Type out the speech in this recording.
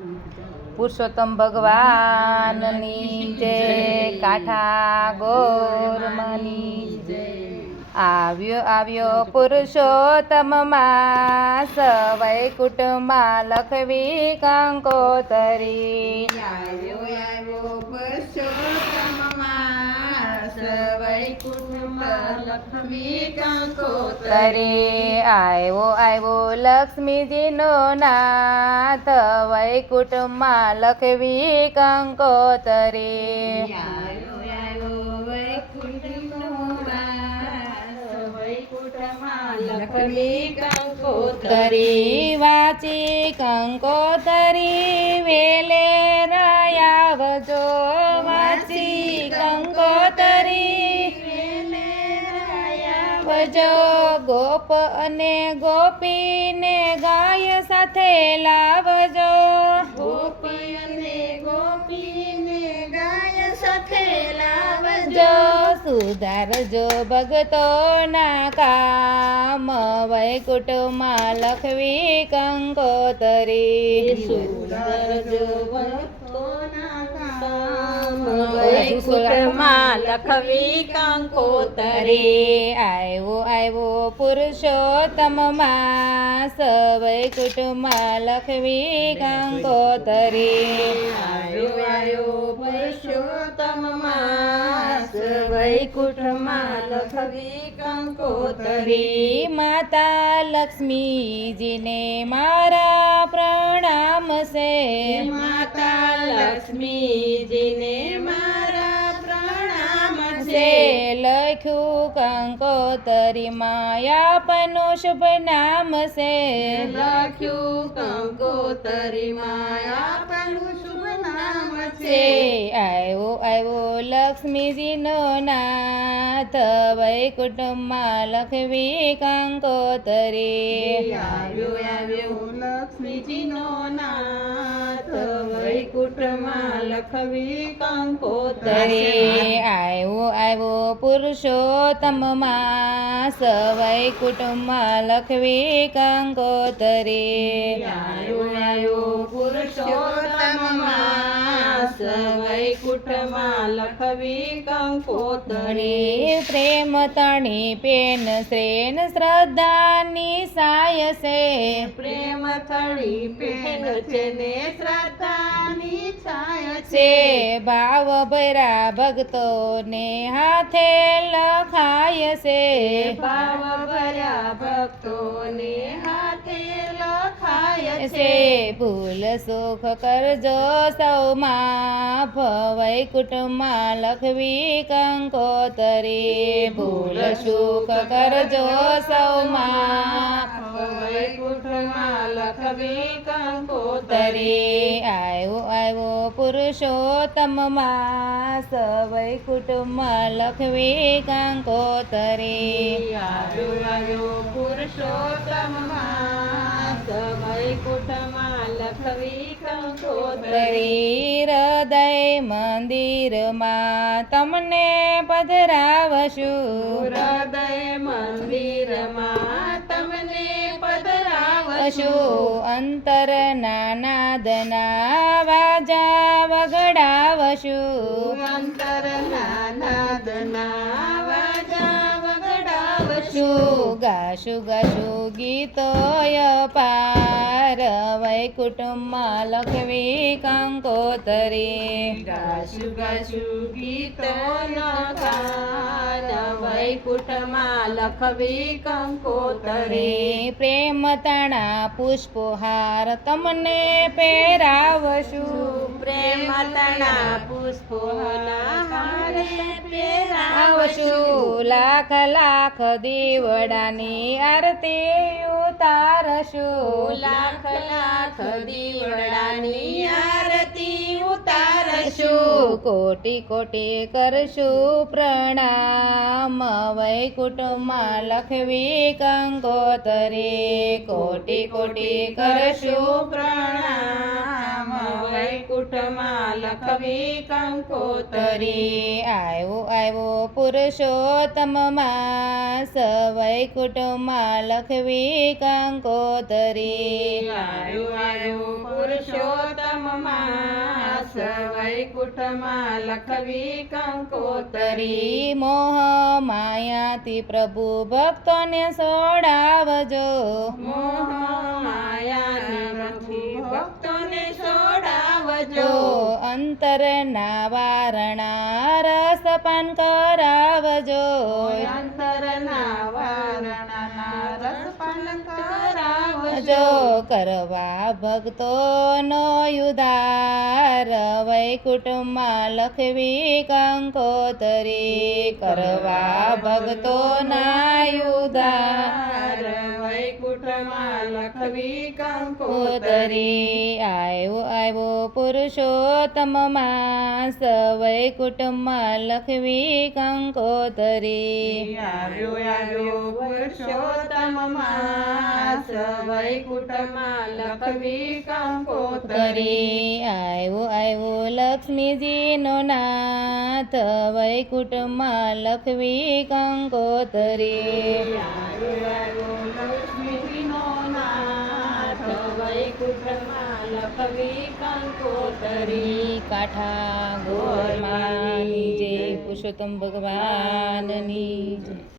પુરુષોત્તમ ભગવાનની જય, કાંઠા ગોરમની જય। આવ્યો આવ્યો પુરુષોત્તમ માસ, વૈકુંઠમાં લખવી કંકોતરી। આવ્યો આવ્યો પુરુષોત્તમ માસ, વૈકુંઠમાં લખવી કંકોતરી। આવ્યો આવ્યો લક્ષ્મીજીનો નાથ, વૈકુંઠમાં લખવી કંકોતરી। આવ્યો આવ્યો વૈકુંઠનો વાસ, વૈકુંઠમાં લખવી કંકોતરી। વાંચી કંકોતરી વેલે આવજો, વાંચી કંકોતરી આવજો। ગોપ અને ગોપીને ગાય સાથે લાવજો, ગોપી અને ગોપીને ગાય સાથે લાવજો। જો સુધારજો ભગતોના કામ, વૈકુંઠમાં લખવી કંકોતરી। સુધારજો ભક્તોના કામ, વૈકુંઠમાં લખવી કંકોતરી। આવ્યો આવ્યો પુરુષોત્તમ માસ, વૈકુંઠમાં લખવી કંકોતરી। આવ્યો આવ્યો પુરુષોત્તમ માસ, વૈકુંઠમાં લખવી કંકોતરી। માતા લક્ષ્મીજીને મારા પ્રણામ છે, માતા લક્ષ્મીજીને મારા પ્રણામ છે છે। લખ્યું કંકોતરીમાં આપનું શુભ નામ છે। લખ્યું કંકોતરીમાં આપનું શુભ નામ છે। આવ્યો આવ્યો લક્ષ્મીજીનો નાથ, વૈકુંઠમાં લખવી કંકોતરી। આવ્યો આવ્યો લક્ષ્મીજીનો નાથ, વૈકુંઠમાં લખવી કંકોતરી। આવ્યો આવ્યો પુરુષોત્તમ માસ, વૈકુંઠમાં લખવી કંકોતરી। આવ્યો આવ્યો પુરુષોત્તમ માસ, વૈકુંઠમાં લખવી કંકોતરી। પ્રેમ તણી પેન શ્રેન શ્રદ્ધાની સાય છે, પ્રેમ થળી પેન છે ને શ્રદ્ધાની છાય છે। છે ભાવ ભરા ભક્તોને હાથે લખાય છે। ભાવ ભર્યા ભક્તોને હાથે લખાય છે। છે ભૂલ સુખ કરજો સૌ માફ, વૈકુંઠમાં લખવી કંકોતરી। ભૂલ સુખ કરજો સૌ માફ, વૈકુંઠમાં લખવી કંકોતરી। તરી। આવ્યો આવ્યો પુરુષોત્તમ માસ, વૈકુંઠમાં લખવી કંકોતરી। આવ્યો આવ્યો પુરુષોત્તમ માસ, વૈકુંઠમાં લખવી કંકોતરી। હૃદય મંદિરમાં તમને પધરાવશું, હૃદય મંદિરમાં તમને પધરાવશું। અંતરના નાદના વાજા વગડાવશું, અંતરના નાદના વાજા વગડાવશું। ગાશું ગાશું ગીતો પાર, વૈકુંઠમાં લખવી કંકોતરી। ગાશું ગાશું ગીતોનો ગાન, વૈકુંઠમાં લખવી કંકોતરી। પ્રેમ તણા પુષ્પહાર તમને પહેરાવશું, પ્રેમ તણા પુષ્પોના હારે પહેરાવશું। આવશું લાખ લાખ દીવડાની આરતી ઉતારશું, લાખ લાખ દીવડાની આરતી ઉતારશું। કોટી કોટી કરશું પ્રણામ, વૈકુંઠમાં લખવી કંકોતરી। કોટી કોટી કરશું પ્રણામ, વૈકુંઠ વૈકુંઠમાં લખવી કંકોતરી. આવ્યો પુરુષોત્તમ માસ વૈકુંઠમાં લખવી કંકોતરી. આવ્યો પુરુષોત્તમ માસ વૈકુંઠમાં લખવી કંકોતરી. મોહ માયાથી પ્રભુ ભક્તોને છોડાવજો. મોહ માયાથી ભક્તોને છોડાવજો. અંતરના વારણા રસપાન કરાવજો. અંતરના વારણાના રસપાન કરાવજો. જો કરવા ભક્તોનો ઉદ્ધાર વૈકુંઠમાં લખવી કંકોતરી. કરવા ભક્તોના ઉદ્ધાર વૈકુંઠમાં લખવી કંકોતરી. આવ્યો પુરુષોત્તમ માસ વૈકુંઠમાં લખવી કંકોતરી. આવ્યો પુરુષોત્તમ માસ વૈકુંઠમાં લખવી કંકોતરી. આવ્યો લક્ષ્મીજીનો નાથ વૈકુંઠમાં લખવી કંકોતરી. લક્ષ્મીજીનો નાથ વૈકુંઠમાં લખવી કંકોતરી. કાઠા ગોરમાની જય પુરુષોત્તમ ભગવાનની જય.